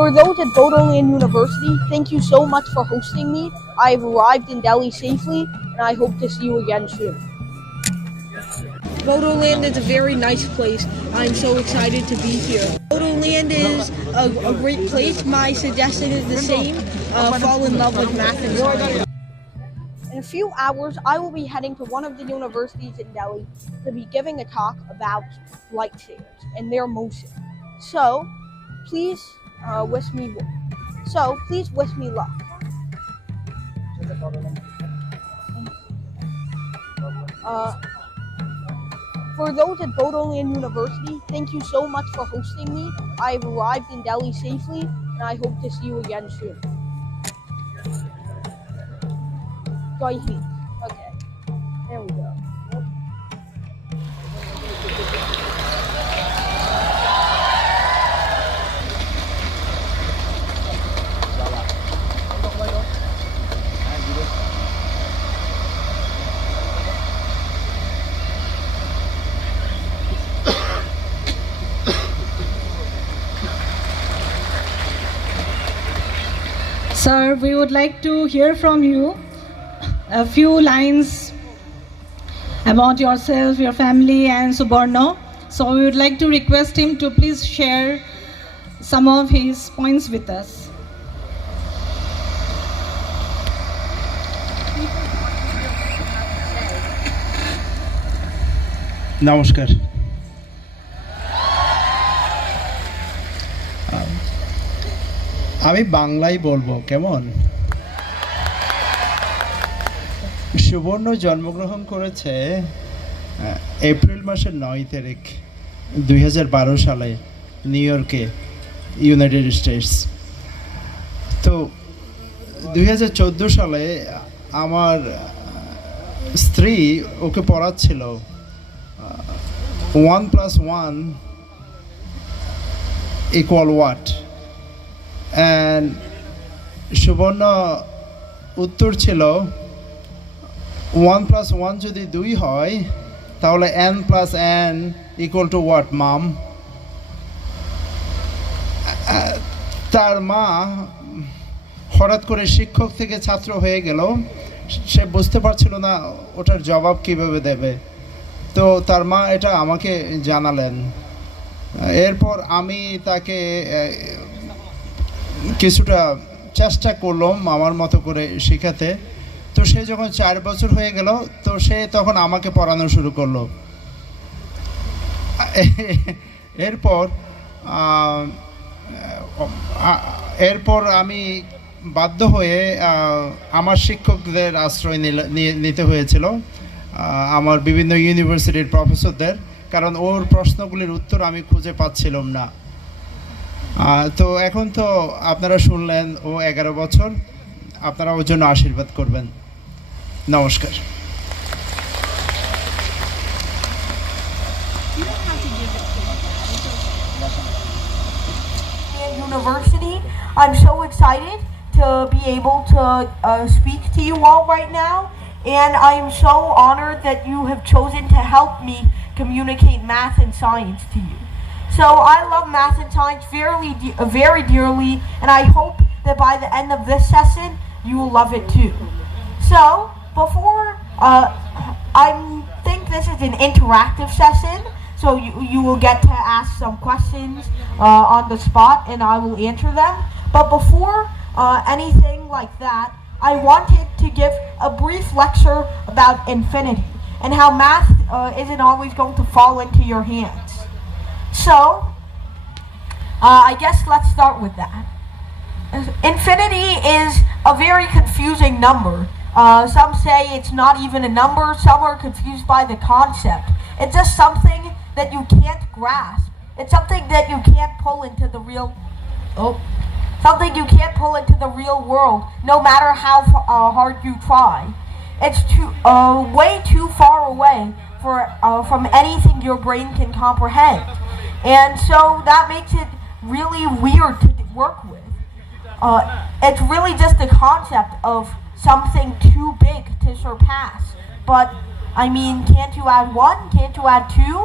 For those at Bodoland University, thank you so much for hosting me. I have arrived in Delhi safely, and I hope to see you again soon. Bodoland is a very nice place. I'm so excited to be here. Bodoland is a great place. My suggestion is the same. Fall in love with math and science. In a few hours, I will be heading to one of the universities in Delhi to be giving a talk about lightsabers and their motion. So, please wish me luck. For those at Bodoland University, thank you so much for hosting me. I have arrived in Delhi safely, and I hope to see you again soon. Jai Hind. Okay, there we go. Sir, we would like to hear from you a few lines about yourself, your family, and Suborno. So we would like to request him to please share some of his points with us. নমস্কার। আমি বাংলাই বলবো, কেমন? সুবর্ণ জন্মগ্রহণ করেছে April মাসের 9 তারিখ 2012 সালে নিউ ইয়র্কে, ইউনাইটেড স্টেটস। তো 2014 সালে আমার স্ত্রী ওকে পড়াচ্ছিল 1 + 1 = what, and সুবর্ণ উত্তর ছিল 1 + 1 যদি 2 হয় তাহলে n + n = what, mom? তার মা হঠাৎ করে শিক্ষক থেকে ছাত্র হয়ে গেল, সে বুঝতে পারছিল না ওটার জবাব কিভাবে দেবে। তো তার মা এটা আমাকে জানালেন। এরপর আমি তাকে কিছুটা চেষ্টা করলাম আমার মতো করে শেখাতে। তো সে যখন 4 বছর হয়ে গেল, তো সে তখন আমাকে পড়ানো শুরু করলো। এরপর আমি বাধ্য হয়ে আমার শিক্ষকদের আশ্রয় নিতে হয়েছিল, আমার বিভিন্ন ইউনিভার্সিটির প্রফেসরদের, কারণ ওর প্রশ্নগুলির উত্তর আমি খুঁজে পাচ্ছিলাম না। তো এখন তো আপনারা শুনলেন ও 11 বছর, আপনারা ওর জন্য আশীর্বাদ করবেন। নমস্কার। University, I'm so excited to be able to speak to you all right now, and I am so honored that you have chosen to help me communicate math and science to you. So I love math and science very dearly, and I hope that by the end of this session, you will love it too. So before, I think this is an interactive session, so you will get to ask some questions on the spot, and I will answer them. But before anything like that, I wanted to give a brief lecture about infinity and how math isn't always going to fall into your hands. So, I guess let's start with that. Infinity is a very confusing number. Some say it's not even a number, some are confused by the concept. It's just something that you can't grasp. It's something that you can't pull into the real world, no matter how hard you try. It's way too far away from anything your brain can comprehend. And so that makes it really weird to work with. It's really just a concept of something too big to surpass. But, I mean, can't you add 1? Can't you add 2?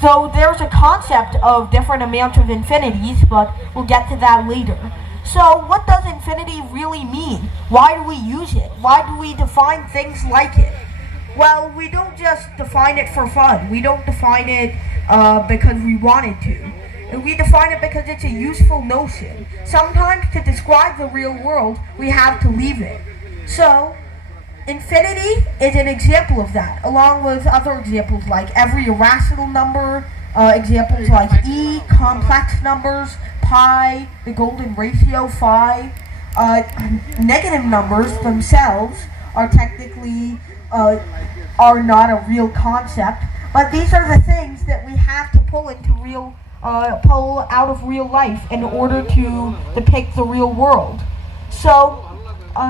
Though there's a concept of different amounts of infinities, but we'll get to that later. So what does infinity really mean? Why do we use it? Why do we define things like it? Well, we don't just define it for fun. We don't define it because we wanted to. We define it because it's a useful notion. Sometimes to describe the real world, we have to leave it. So, infinity is an example of that, along with other examples like every irrational number, examples like e, complex numbers, pi, the golden ratio, phi. Negative numbers themselves are technically are not a real concept, but these are the things that we have to pull out of real life in order to depict the real world. So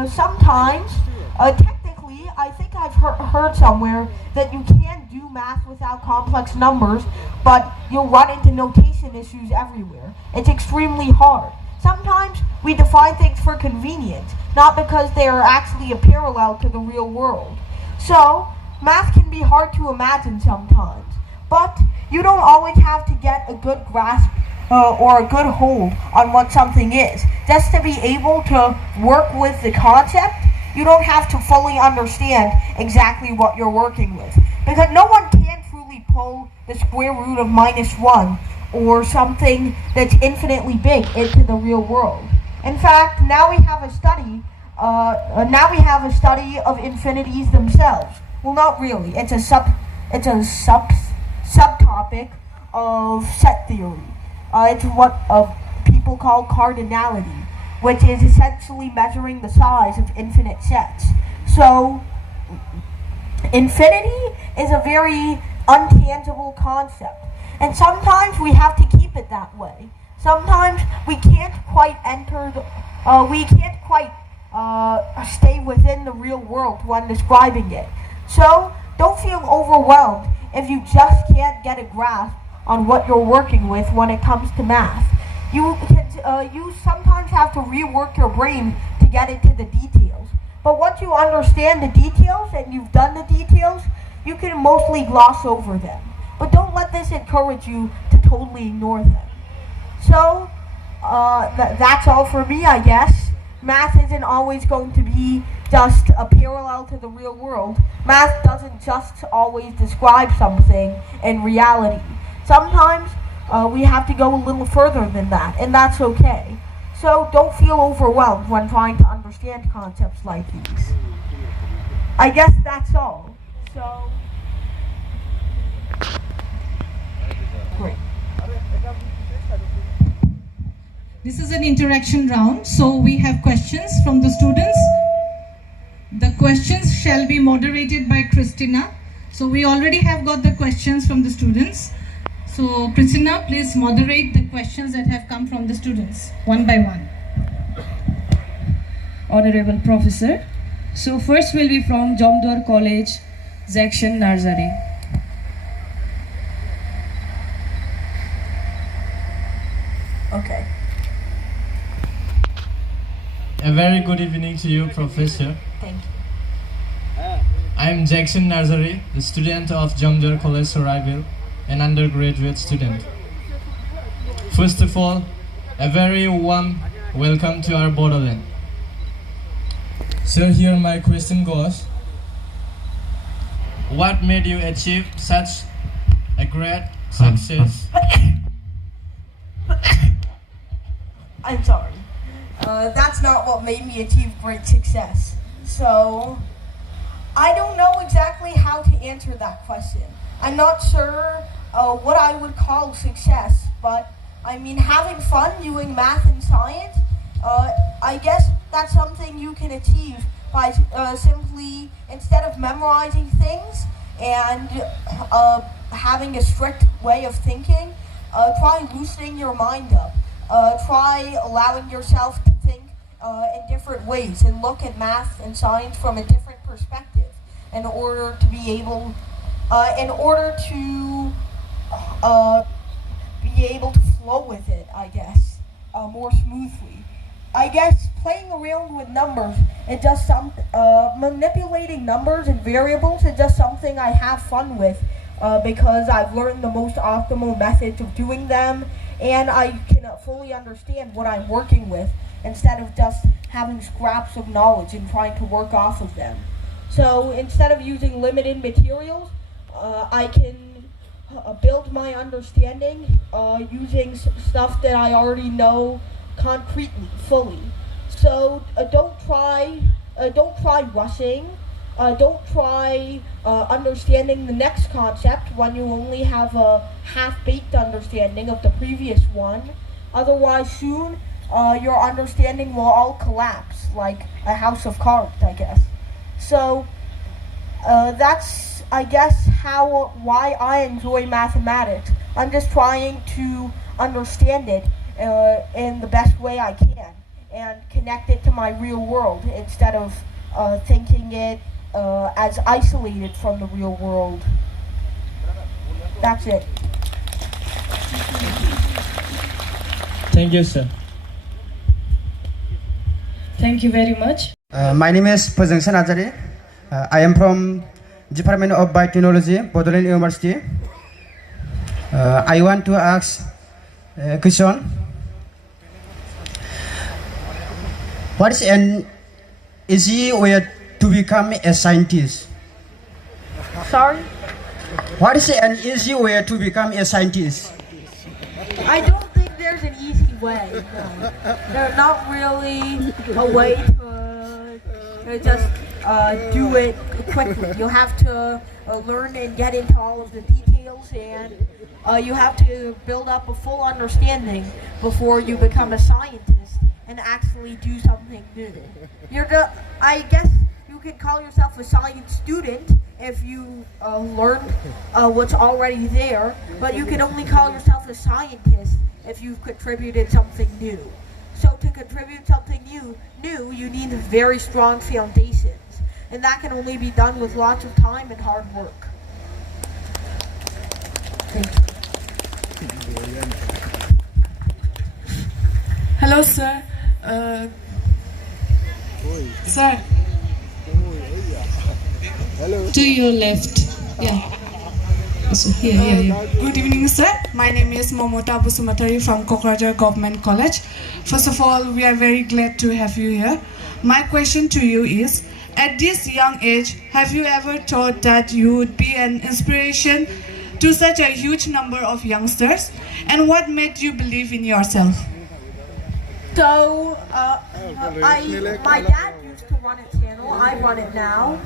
sometimes, technically, I think I've heard somewhere that you can do math without complex numbers, but you'll run into notation issues everywhere. It's extremely hard. Sometimes we define things for convenience, not because they are actually a parallel to the real world. So, math can be hard to imagine sometimes, but you don't always have to get a good grasp or a good hold on what something is. Just to be able to work with the concept, you don't have to fully understand exactly what you're working with, because no one can truly pull the square root of -1 or something that's infinitely big into the real world. In fact, now we have a study of infinities themselves. Well, not really. It's a subtopic of set theory. It's what people call cardinality, which is essentially measuring the size of infinite sets. So, infinity is a very untangible concept, and sometimes we have to keep it that way. Sometimes we can't quite stay within the real world when describing it. So, don't feel overwhelmed if you just can't get a grasp on what you're working with when it comes to math. You sometimes have to rework your brain to get into the details. But once you understand the details and you've done the details, you can mostly gloss over them. But don't let this encourage you to totally ignore them. So, that's all for me, I guess. Math isn't always going to be just a parallel to the real world. Math doesn't just always describe something in reality. Sometimes we have to go a little further than that, and that's okay. So don't feel overwhelmed when trying to understand concepts like these. I guess that's all. So, great. This is an interaction round, so we have questions from the students. The questions shall be moderated by Christina. So we already have got the questions from the students. So Christina, please moderate the questions that have come from the students, one by one. Honorable Professor. So first will be from Jomdor College, Jackson Nursery. Okay. A very good evening to you, Professor. Thank you. I am Jackson Nursery, the student of Jomdor College, Sorayville, an undergraduate student. First of all, a very warm welcome to our Bodoland. So here my question goes: what made you achieve such a great success? I'm sorry. That's not what made me achieve great success. So, I don't know exactly how to answer that question. I'm not sure what I would call success, but I mean, having fun doing math and science, I guess that's something you can achieve by simply, instead of memorizing things and having a strict way of thinking, try loosening your mind up. Try allowing yourself to think in different ways and look at math and science from a different perspective in order to be able, to flow with it, I guess, more smoothly. I guess playing around with numbers is just manipulating numbers and variables is just something I have fun with because I've learned the most optimal methods of doing them, and I can fully understand what I'm working with instead of just having scraps of knowledge and trying to work off of them. So instead of using limited materials, I can build my understanding using stuff that I already know concretely, fully. So don't try rushing. Don't try understanding the next concept when you only have a half-baked understanding of the previous one. Otherwise, soon your understanding will all collapse like a house of cards, I guess. So that's, I guess, why I enjoy mathematics. I'm just trying to understand it in the best way I can and connect it to my real world instead of thinking it as isolated from the real world. That's it. Thank you, sir. Thank you very much. My name is Prof Azari. I am from Department of Biotechnology, Bodoland University. I want to ask a question. What is an easy way to become a scientist? Sorry? What is an easy way to become a scientist? I don't think there's an easy way. No. There's not really a way to just do it quickly. You have to learn and get into all of the details, and you have to build up a full understanding before you become a scientist and actually do something new. I guess you could call yourself a science student if you learn what's already there, but you can only call yourself a scientist if you've contributed something new. So to contribute something new, you need very strong foundations, and that can only be done with lots of time and hard work. Thank you. Hello, sir. Sir. To your left. Yeah. So here. Good evening, sir. My name is Momota Busumatari from Kokrajhar Government College. First of all, we are very glad to have you here. My question to you is, at this young age, have you ever thought that you would be an inspiration to such a huge number of youngsters? And what made you believe in yourself? So, my dad used to run a channel. I run it now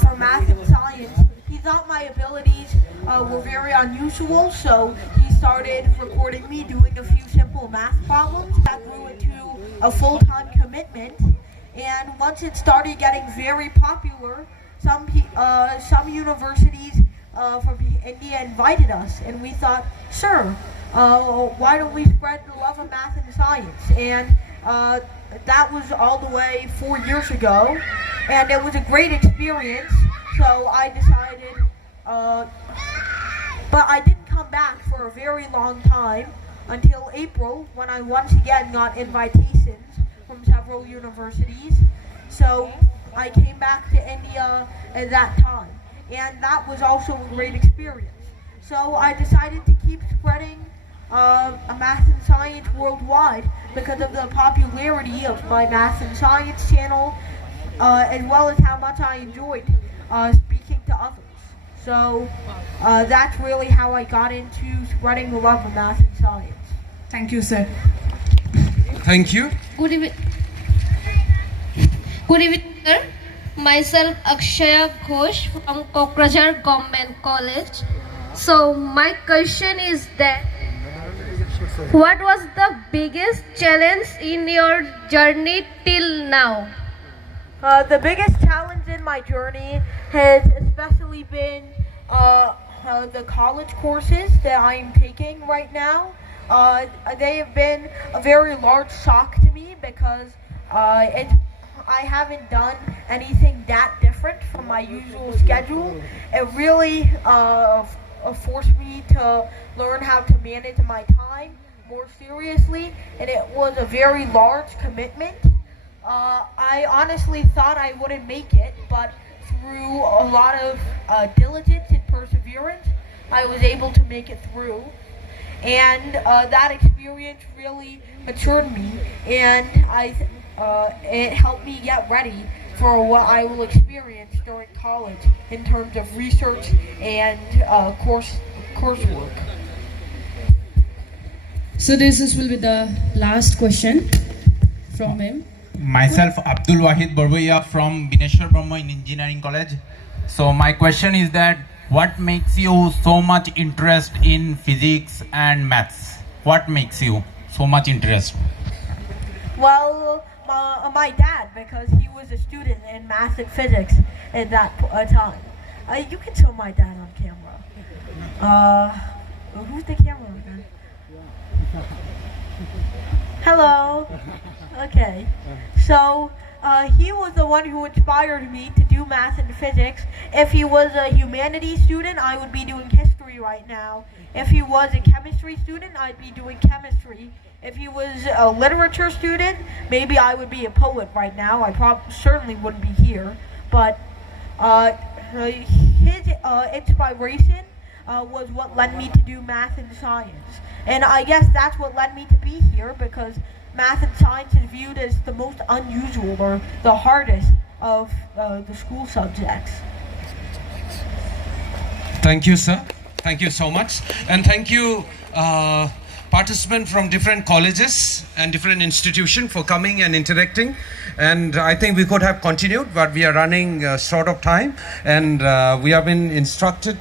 for math and science. He thought my abilities were very unusual, so he started recording me doing a few simple math problems. That grew into a full-time commitment, and once it started getting very popular, some universities from India invited us, and we thought, sure, why don't we spread the love of math and science? And that was all the way 4 years ago, and it was a great experience. So I decided, but I didn't come back for a very long time until April, when I once again got invitations from several universities. So I came back to India at that time, and that was also a great experience. So I decided to keep spreading math and science worldwide because of the popularity of my math and science channel, as well as how much I enjoyed speaking to others. So that's really how I got into spreading the love of math and science. Thank you, sir. Thank you. Good evening, sir. Myself Akshaya Ghosh from Kokrajhar Government College. So my question is that, what was the biggest challenge in your journey till now? The biggest challenge in my journey has especially been the college courses that I'm taking right now. They have been a very large shock to me because I haven't done anything that different from my usual schedule. It really forced me to learn how to manage my time more seriously, and it was a very large commitment. I honestly thought I wouldn't make it, but through a lot of diligence and perseverance, I was able to make it through. And that experience really matured me, and it helped me get ready for what I will experience during college in terms of research and coursework. So this will be the last question from him. Myself, Abdul Wahid Barbuya from Bineshwar Brahma in Engineering College. So my question is that what makes you so much interest in physics and maths? What makes you so much interest? Well, my dad, because he was a student in math and physics at that time. You can show my dad on camera. Who's the cameraman? Hello. Okay. So he was the one who inspired me to do math and physics. If he was a humanities student, I would be doing history right now. If he was a chemistry student, I'd be doing chemistry. If he was a literature student, maybe I would be a poet right now. I certainly wouldn't be here. But his inspiration was what led me to do math and science. And I guess that's what led me to be here, because math and science is viewed as the most unusual or the hardest of the school subjects. Thank you, sir. Thank you so much. And thank you, participants from different colleges and different institutions for coming and interacting. And I think we could have continued, but we are running short of time. And we have been instructed